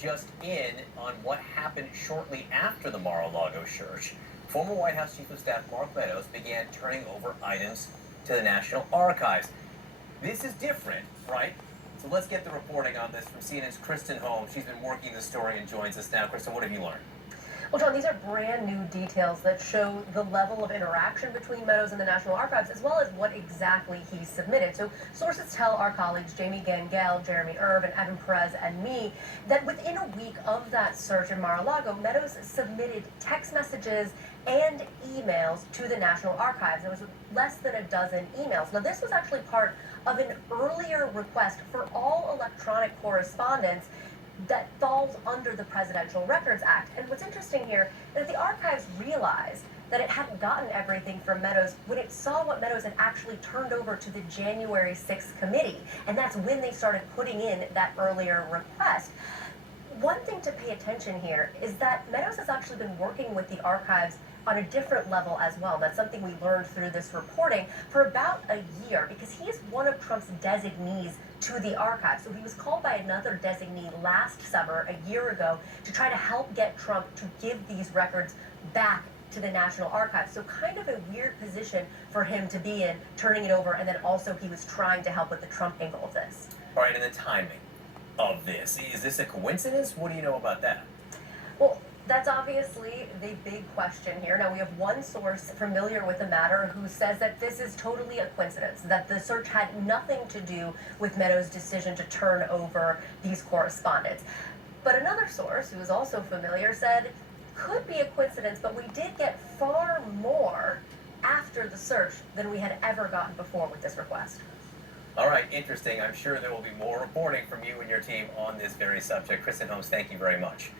just in on what happened shortly after the Mar-a-Lago search. Former White House Chief of Staff Mark Meadows began turning over items to the National Archives. This is different, right? So let's get the reporting on this from CNN's Kristen Holmes. She's been working the story and joins us now. Kristen, what have you learned? Well, John, these are brand new details that show the level of interaction between Meadows and the National Archives, as well as what exactly he submitted. So sources tell our colleagues, Jamie Gangel, Jeremy Irv, and Evan Perez, and me, that within a week of that search in Mar-a-Lago, Meadows submitted text messages and emails to the National Archives. There was less than a dozen emails. Now, this was actually part of an earlier request for all electronic correspondence that falls under the Presidential Records Act. And what's interesting here is that the archives realized that it hadn't gotten everything from Meadows when it saw what Meadows had actually turned over to the January 6th committee. And that's when they started putting in that earlier request. One thing to pay attention here is that Meadows has actually been working with the archives on a different level as well. That's something we learned through this reporting for about a year, because he is one of Trump's designees to the archives. So he was called by another designee last summer, a year ago, to try to help get Trump to give these records back to the National Archives. So kind of a weird position for him to be in, turning it over, and then also he was trying to help with the Trump angle of this. All right, and the timing of this. Is this a coincidence? What do you know about that? Well, that's obviously the big question here. Now, we have one source familiar with the matter who says that this is totally a coincidence, that the search had nothing to do with Meadows' decision to turn over these correspondence. But another source, who is also familiar, said, could be a coincidence, but we did get far more after the search than we had ever gotten before with this request. All right, interesting. I'm sure there will be more reporting from you and your team on this very subject. Kristen Holmes, thank you very much.